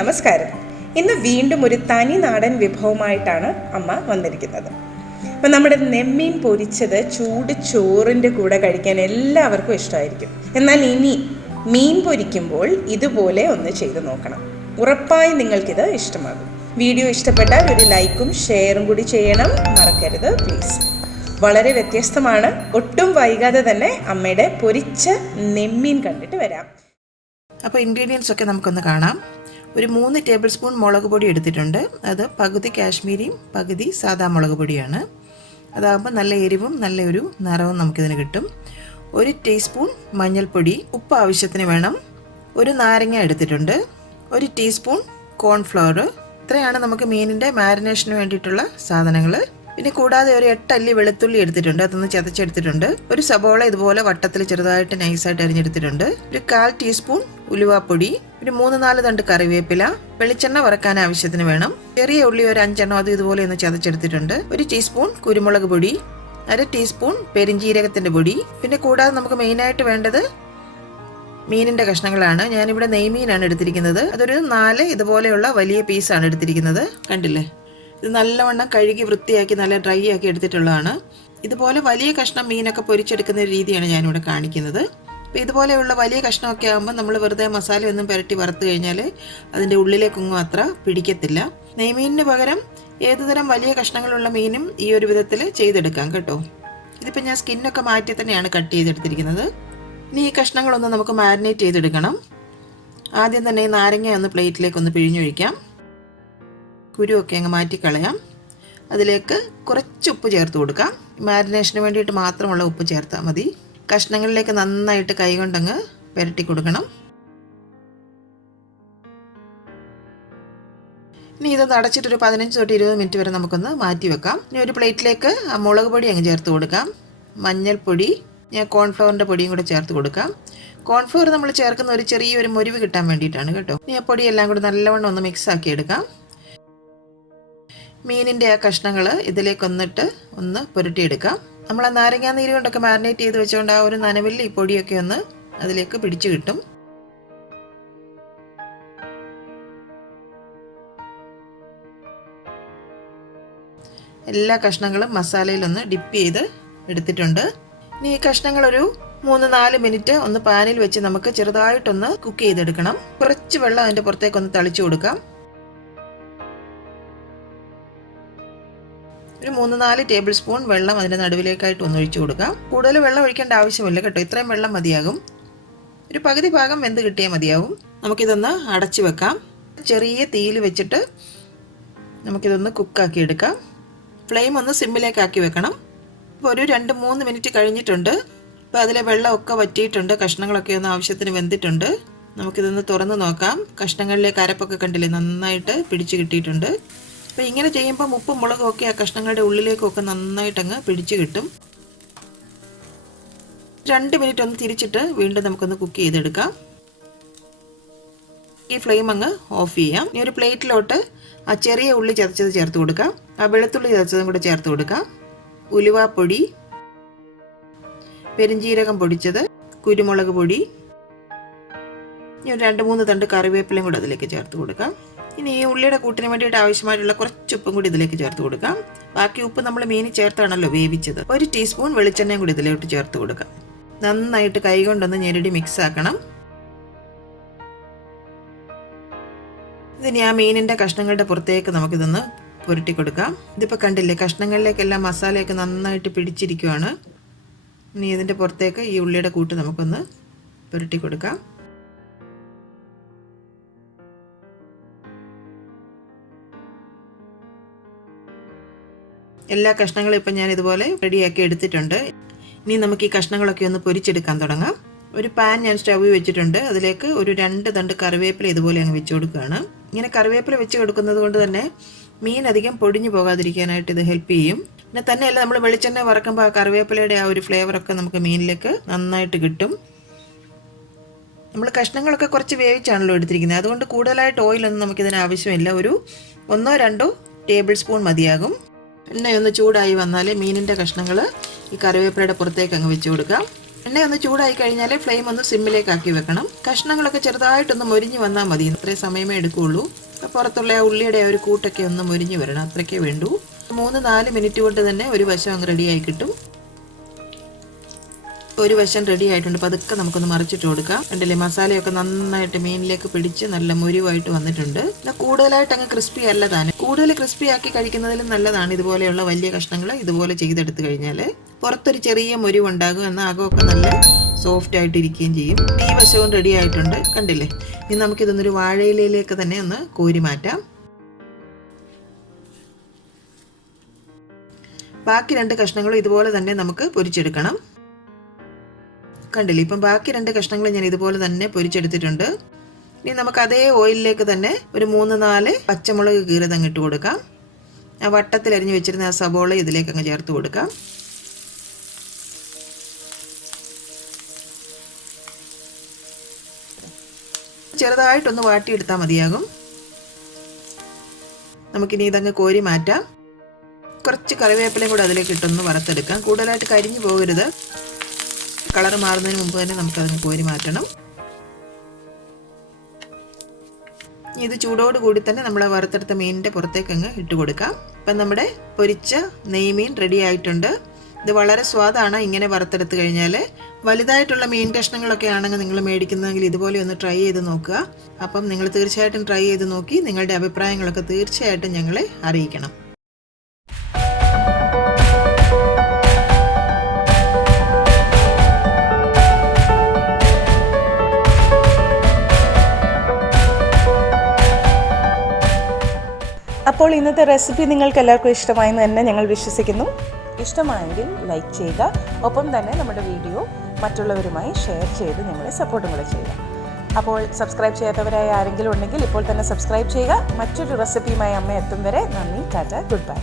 നമസ്കാരം. ഇന്ന് വീണ്ടും ഒരു തനി നാടൻ വിഭവമായിട്ടാണ് അമ്മ വന്നിരിക്കുന്നത്. അപ്പം നമ്മുടെ നെമ്മീൻ പൊരിച്ചത് ചൂട് ചോറിൻ്റെ കൂടെ കഴിക്കാൻ എല്ലാവർക്കും ഇഷ്ടമായിരിക്കും. എന്നാൽ ഇനി മീൻ പൊരിക്കുമ്പോൾ ഇതുപോലെ ഒന്ന് ചെയ്ത് നോക്കണം. ഉറപ്പായി നിങ്ങൾക്കിത് ഇഷ്ടമാകും. വീഡിയോ ഇഷ്ടപ്പെട്ടാൽ ഒരു ലൈക്കും ഷെയറും കൂടി ചെയ്യണം മറക്കരുത് പ്ലീസ്. വളരെ വ്യത്യസ്തമാണ്. ഒട്ടും വൈകാതെ തന്നെ അമ്മയുടെ പൊരിച്ച നെമ്മീൻ കണ്ടിട്ട് വരാം. അപ്പോൾ ഇൻഗ്രീഡിയൻസ് ഒക്കെ നമുക്കൊന്ന് കാണാം. ഒരു 3 ടേബിൾ സ്പൂൺ മുളക് പൊടി എടുത്തിട്ടുണ്ട്. അത് പകുതി കാശ്മീരിയും പകുതി സാദാ മുളക് പൊടിയാണ്. അതാകുമ്പോൾ നല്ല എരിവും നല്ലൊരു നിറവും നമുക്കിതിന് കിട്ടും. 1 ടീസ്പൂൺ മഞ്ഞൾപ്പൊടി, ഉപ്പ് ആവശ്യത്തിന് വേണം. 1 നാരങ്ങ എടുത്തിട്ടുണ്ട്. 1 ടീസ്പൂൺ കോൺഫ്ലവർ. ഇത്രയാണ് നമുക്ക് മീനിൻ്റെ മാരിനേഷന് വേണ്ടിയിട്ടുള്ള സാധനങ്ങൾ. പിന്നെ കൂടാതെ ഒരു 8 അല്ലി വെളുത്തുള്ളി എടുത്തിട്ടുണ്ട്. അതൊന്ന് ചതച്ചെടുത്തിട്ടുണ്ട്. ഒരു സബോള ഇതുപോലെ വട്ടത്തിൽ ചെറുതായിട്ട് നൈസായിട്ട് അരിഞ്ഞെടുത്തിട്ടുണ്ട്. ഒരു 1/4 ടീസ്പൂൺ ഉലുവാപ്പൊടി, ഒരു 3-4 തണ്ട് കറിവേപ്പില, വെളിച്ചെണ്ണ വറക്കാൻ ആവശ്യത്തിന് വേണം. ചെറിയ ഉള്ളി ഒരു 5 എണ്ണം അത് ഇതുപോലെ ഒന്ന് ചതച്ചെടുത്തിട്ടുണ്ട്. 1 ടീസ്പൂൺ കുരുമുളക് പൊടി, 1/2 ടീസ്പൂൺ പെരിഞ്ജീരകത്തിന്റെ പൊടി. പിന്നെ കൂടാതെ നമുക്ക് മെയിനായിട്ട് വേണ്ടത് മീനിന്റെ കഷ്ണങ്ങളാണ്. ഞാനിവിടെ നെയ്മീനാണ് എടുത്തിരിക്കുന്നത്. അതൊരു 4 ഇതുപോലെയുള്ള വലിയ പീസാണ് എടുത്തിരിക്കുന്നത്. കണ്ടില്ലേ, ഇത് നല്ലവണ്ണം കഴുകി വൃത്തിയാക്കി നല്ല ഡ്രൈ ആക്കി എടുത്തിട്ടുള്ളതാണ്. ഇതുപോലെ വലിയ കഷ്ണം മീനൊക്കെ പൊരിച്ചെടുക്കുന്ന രീതിയാണ് ഞാനിവിടെ കാണിക്കുന്നത്. അപ്പോൾ ഇതുപോലെയുള്ള വലിയ കഷ്ണമൊക്കെ ആകുമ്പോൾ നമ്മൾ വെറുതെ മസാലയൊന്നും പുരട്ടി വറുത്ത് കഴിഞ്ഞാൽ അതിൻ്റെ ഉള്ളിലേക്കൊന്നും അത്ര പിടിക്കത്തില്ല. നെയ്മീനിന് പകരം ഏതുതരം വലിയ കഷ്ണങ്ങളുള്ള മീനും ഈ ഒരു വിധത്തിൽ ചെയ്തെടുക്കാം കേട്ടോ. ഇതിപ്പോൾ ഞാൻ സ്കിന്നൊക്കെ മാറ്റി തന്നെയാണ് കട്ട് ചെയ്തെടുത്തിരിക്കുന്നത്. ഇനി ഈ കഷ്ണങ്ങളൊന്ന് നമുക്ക് മാരിനേറ്റ് ചെയ്തെടുക്കണം. ആദ്യം തന്നെ ഈ നാരങ്ങ ഒന്ന് പ്ലേറ്റിലേക്കൊന്ന് പിഴിഞ്ഞൊഴിക്കാം. കുരുവൊക്കെ അങ്ങ് മാറ്റിക്കളയാം. അതിലേക്ക് കുറച്ച് ഉപ്പ് ചേർത്ത് കൊടുക്കാം. മാരിനേഷന് വേണ്ടിയിട്ട് മാത്രമുള്ള ഉപ്പ് ചേർത്താൽ മതി. കഷ്ണങ്ങളിലേക്ക് നന്നായിട്ട് കൈകൊണ്ടങ്ങ് പുരട്ടി കൊടുക്കണം. ഇനി ഇതൊന്ന് അടച്ചിട്ടൊരു 15 തൊട്ട് 20 മിനിറ്റ് വരെ നമുക്കൊന്ന് മാറ്റി വെക്കാം. ഇനി ഒരു പ്ലേറ്റിലേക്ക് മുളക് പൊടി അങ്ങ് ചേർത്ത് കൊടുക്കാം. മഞ്ഞൾപ്പൊടി, ഞാൻ കോൺഫ്ലവറിൻ്റെ പൊടിയും കൂടെ ചേർത്ത് കൊടുക്കാം. കോൺഫ്ലവർ നമ്മൾ ചേർക്കുന്ന ഒരു ചെറിയൊരു മുരിവ് കിട്ടാൻ വേണ്ടിയിട്ടാണ് കേട്ടോ. ഇനി ആ പൊടിയെല്ലാം കൂടി നല്ലവണ്ണം ഒന്ന് മിക്സ് ആക്കി എടുക്കാം. മീനിൻ്റെ ആ കഷ്ണങ്ങൾ ഇതിലേക്കൊന്നിട്ട് ഒന്ന് പുരട്ടിയെടുക്കാം. നമ്മൾ ആ നാരങ്ങാ നീര് കൊണ്ടൊക്കെ മാരിനേറ്റ് ചെയ്ത് വെച്ചുകൊണ്ട് ആ ഒരു നനവിൽ ഈ പൊടിയൊക്കെ ഒന്ന് അതിലേക്ക് പിടിച്ചു കിട്ടും. എല്ലാ കഷ്ണങ്ങളും മസാലയിലൊന്ന് ഡിപ്പ് ചെയ്ത് എടുത്തിട്ടുണ്ട്. ഇനി ഈ കഷ്ണങ്ങൾ ഒരു 3-4 മിനിറ്റ് ഒന്ന് പാനിൽ വെച്ച് നമുക്ക് ചെറുതായിട്ടൊന്ന് കുക്ക് ചെയ്തെടുക്കണം. കുറച്ച് വെള്ളം അതിൻ്റെ പുറത്തേക്കൊന്ന് തളിച്ചു കൊടുക്കാം. ഒരു 3-4 ടേബിൾ സ്പൂൺ വെള്ളം അതിൻ്റെ നടുവിലേക്കായിട്ട് ഒന്ന് ഒഴിച്ചു കൊടുക്കാം. കൂടുതൽ വെള്ളം ഒഴിക്കേണ്ട ആവശ്യമില്ല കേട്ടോ. ഇത്രയും വെള്ളം മതിയാകും. ഒരു പകുതി ഭാഗം വെന്ത് കിട്ടിയാൽ മതിയാവും. നമുക്കിതൊന്ന് അടച്ചു വെക്കാം. ചെറിയ തീയിൽ വെച്ചിട്ട് നമുക്കിതൊന്ന് കുക്കാക്കി എടുക്കാം. ഫ്ലെയിം ഒന്ന് സിമ്മിലേക്കാക്കി വെക്കണം. ഇപ്പോൾ ഒരു 2-3 മിനിറ്റ് കഴിഞ്ഞിട്ടുണ്ട്. ഇപ്പോൾ അതിലെ വെള്ളമൊക്കെ വറ്റിയിട്ടുണ്ട്. കഷ്ണങ്ങളൊക്കെ ഒന്ന് ആവശ്യത്തിന് വെന്തിട്ടുണ്ട്. നമുക്കിതൊന്ന് തുറന്ന് നോക്കാം. കഷ്ണങ്ങളിലേക്ക് അരപ്പൊക്കെ കണ്ടില്ലേ, നന്നായിട്ട് പിടിച്ച് കിട്ടിയിട്ടുണ്ട്. അപ്പോൾ ഇങ്ങനെ ചെയ്യുമ്പോൾ ഉപ്പും മുളകും ഒക്കെ ആ കഷ്ണങ്ങളുടെ ഉള്ളിലേക്കൊക്കെ നന്നായിട്ടങ്ങ് പിടിച്ച് കിട്ടും. 2 മിനിറ്റ് ഒന്ന് തിരിച്ചിട്ട് വീണ്ടും നമുക്കൊന്ന് കുക്ക് ചെയ്തെടുക്കാം. ഈ ഫ്ലെയിം അങ്ങ് ഓഫ് ചെയ്യാം. ഇനി ഒരു പ്ലേറ്റിലോട്ട് ആ ചെറിയ ഉള്ളി ചതച്ചത് ചേർത്ത് കൊടുക്കാം. ആ വെളുത്തുള്ളി ചതച്ചതും കൂടെ ചേർത്ത് കൊടുക്കാം. ഉലുവാപ്പൊടി, പെരിഞ്ജീരകം പൊടിച്ചത്, കുരുമുളക് പൊടി, ഇനി ഒരു 2-3 തണ്ട് കറിവേപ്പിലയും കൂടെ അതിലേക്ക് ചേർത്ത് കൊടുക്കാം. ഇനി ഈ ഉള്ളിയുടെ കൂട്ടിന് വേണ്ടിയിട്ട് ആവശ്യമായിട്ടുള്ള കുറച്ച് ഉപ്പും കൂടി ഇതിലേക്ക് ചേർത്ത് കൊടുക്കാം. ബാക്കി ഉപ്പ് നമ്മൾ മീനിൽ ചേർത്താണല്ലോ വേവിച്ചത്. 1 ടീസ്പൂൺ വെളിച്ചെണ്ണയും കൂടി ഇതിലോട്ട് ചേർത്ത് കൊടുക്കാം. നന്നായിട്ട് കൈകൊണ്ടൊന്ന് ഞെരടി മിക്സ് ആക്കണം. ഇതിനി ആ മീനിൻ്റെ കഷ്ണങ്ങളുടെ പുറത്തേക്ക് നമുക്കിതൊന്ന് പുരട്ടി കൊടുക്കാം. ഇതിപ്പോൾ കണ്ടില്ലേ, കഷ്ണങ്ങളിലേക്കെല്ലാം മസാലയൊക്കെ നന്നായിട്ട് പിടിച്ചിരിക്കുവാണ്. ഇനി ഇതിൻ്റെ പുറത്തേക്ക് ഈ ഉള്ളിയുടെ കൂട്ട് നമുക്കൊന്ന് പുരട്ടി കൊടുക്കാം. എല്ലാ കഷ്ണങ്ങളും ഇപ്പം ഞാൻ ഇതുപോലെ റെഡിയാക്കി എടുത്തിട്ടുണ്ട്. ഇനി നമുക്ക് ഈ കഷ്ണങ്ങളൊക്കെ ഒന്ന് പൊരിച്ചെടുക്കാൻ തുടങ്ങാം. ഒരു പാൻ ഞാൻ സ്റ്റൗവിൽ വെച്ചിട്ടുണ്ട്. അതിലേക്ക് ഒരു 2 തണ്ട് കറിവേപ്പില ഇതുപോലെ അങ്ങ് വെച്ച് കൊടുക്കുകയാണ്. ഇങ്ങനെ കറിവേപ്പില വെച്ച് കൊടുക്കുന്നത് കൊണ്ട് തന്നെ മീൻ അധികം പൊടിഞ്ഞു പോകാതിരിക്കാനായിട്ട് ഇത് ഹെൽപ്പ് ചെയ്യും. പിന്നെ തന്നെയല്ല നമ്മൾ വെളിച്ചെണ്ണ വറക്കുമ്പോൾ ആ കറിവേപ്പിലയുടെ ആ ഒരു ഫ്ലേവറൊക്കെ നമുക്ക് മീനിലേക്ക് നന്നായിട്ട് കിട്ടും. നമ്മൾ കഷ്ണങ്ങളൊക്കെ കുറച്ച് വേവിച്ചാണല്ലോ എടുത്തിരിക്കുന്നത്, അതുകൊണ്ട് കൂടുതലായിട്ട് ഓയിലൊന്നും നമുക്കിതിന് ആവശ്യമില്ല. ഒരു 1-2 ടേബിൾ സ്പൂൺ മതിയാകും. എണ്ണയൊന്ന് ചൂടായി വന്നാൽ മീനിൻ്റെ കഷ്ണങ്ങൾ ഈ കറിവേപ്പിലയുടെ പുറത്തേക്ക് അങ്ങ് വെച്ച് കൊടുക്കാം. എണ്ണയൊന്ന് ചൂടായി കഴിഞ്ഞാൽ ഫ്ലെയിം ഒന്ന് സിമ്മിലേക്കാക്കി വെക്കണം. കഷ്ണങ്ങളൊക്കെ ചെറുതായിട്ടൊന്ന് മൊരിഞ്ഞ് വന്നാൽ മതി, ഇത്രയും സമയമേ എടുക്കുകയുള്ളൂ. അപ്പോൾ പുറത്തുള്ള ഉള്ളിയുടെ ഒരു കൂട്ടൊക്കെ ഒന്ന് മൊരിഞ്ഞ് വരണം, അത്രയ്ക്കേ വേണ്ടൂ. 3-4 മിനിറ്റ് കൊണ്ട് തന്നെ ഒരു വശം അങ്ങ് റെഡിയായി കിട്ടും. ഒരു വശം റെഡി ആയിട്ടുണ്ട്. പതുക്കെ നമുക്കൊന്ന് മറിച്ചിട്ട് കൊടുക്കാം. കണ്ടില്ലേ, മസാലയൊക്കെ നന്നായിട്ട് മീനിലേക്ക് പിടിച്ച് നല്ല മുരിവായിട്ട് വന്നിട്ടുണ്ട്. കൂടുതലായിട്ട് അങ്ങ് ക്രിസ്പി അല്ല താനും, കൂടുതൽ ക്രിസ്പി ആക്കി കഴിക്കുന്നതിലും നല്ലതാണ് ഇതുപോലെയുള്ള വലിയ കഷ്ണങ്ങൾ ഇതുപോലെ ചെയ്തെടുത്ത് കഴിഞ്ഞാൽ. പുറത്തൊരു ചെറിയ മുരിവുണ്ടാകും, എന്നാൽ അകമൊക്കെ നല്ല സോഫ്റ്റ് ആയിട്ട് ഇരിക്കുകയും ചെയ്യും. ഈ വശവും റെഡി ആയിട്ടുണ്ട്, കണ്ടില്ലേ. ഇനി നമുക്കിതൊന്നൊരു വാഴയിലയിലേക്ക് തന്നെ ഒന്ന് കോരി മാറ്റാം. ബാക്കി 2 കഷ്ണങ്ങളും ഇതുപോലെ തന്നെ നമുക്ക് പൊരിച്ചെടുക്കണം. കണ്ടില്ലേ, ഇപ്പം ബാക്കി 2 കഷ്ണങ്ങൾ ഞാൻ ഇതുപോലെ തന്നെ പൊരിച്ചെടുത്തിട്ടുണ്ട്. ഇനി നമുക്ക് അതേ ഓയിലിലേക്ക് തന്നെ ഒരു 3-4 പച്ചമുളക് കീറിയത് അങ്ങ് ഇട്ട് കൊടുക്കാം. ആ വട്ടത്തിൽ അരിഞ്ഞു വെച്ചിരുന്ന ആ സബോള ഇതിലേക്ക് അങ്ങ് ചേർത്ത് കൊടുക്കാം. ചെറുതായിട്ടൊന്ന് വാട്ടിയെടുത്താൽ മതിയാകും. നമുക്കിനി ഇതങ്ങ് കോരി മാറ്റാം. കുറച്ച് കറിവേപ്പിലയും കൂടെ അതിലേക്ക് ഇട്ടൊന്ന് വറുത്തെടുക്കാം. കൂടുതലായിട്ട് കരിഞ്ഞു പോകരുത്, കളർ മാറുന്നതിന് മുമ്പ് തന്നെ നമുക്കതിന് കോരി മാറ്റണം. ഇത് ചൂടോടുകൂടി തന്നെ നമ്മൾ വറുത്തെടുത്ത മീനിൻ്റെ പുറത്തേക്ക് അങ്ങ് ഇട്ട് കൊടുക്കാം. അപ്പം നമ്മുടെ പൊരിച്ച നെയ്മീൻ റെഡി ആയിട്ടുണ്ട്. ഇത് വളരെ സ്വാദാണ് ഇങ്ങനെ വറുത്തെടുത്ത് കഴിഞ്ഞാൽ. വലുതായിട്ടുള്ള മീൻ കഷ്ണങ്ങളൊക്കെ ആണെങ്കിൽ നിങ്ങൾ മേടിക്കുന്നതെങ്കിൽ ഇതുപോലെ ഒന്ന് ട്രൈ ചെയ്ത് നോക്കുക. അപ്പം നിങ്ങൾ തീർച്ചയായിട്ടും ട്രൈ ചെയ്ത് നോക്കി നിങ്ങളുടെ അഭിപ്രായങ്ങളൊക്കെ തീർച്ചയായിട്ടും ഞങ്ങളെ അറിയിക്കണം. അപ്പോൾ ഇന്നത്തെ റെസിപ്പി നിങ്ങൾക്ക് എല്ലാവർക്കും ഇഷ്ടമായെന്ന് തന്നെ ഞങ്ങൾ വിശ്വസിക്കുന്നു. ഇഷ്ടമായെങ്കിൽ ലൈക്ക് ചെയ്യുക, ഒപ്പം തന്നെ നമ്മുടെ വീഡിയോ മറ്റുള്ളവരുമായി ഷെയർ ചെയ്ത് ഞങ്ങളെ സപ്പോർട്ടും കൂടെ ചെയ്യുക. അപ്പോൾ സബ്സ്ക്രൈബ് ചെയ്യാത്തവരായ ആരെങ്കിലും ഉണ്ടെങ്കിൽ ഇപ്പോൾ തന്നെ സബ്സ്ക്രൈബ് ചെയ്യുക. മറ്റൊരു റെസിപ്പിയുമായി അമ്മ എത്തും വരെ നന്ദി, ടാറ്റ, ഗുഡ് ബൈ.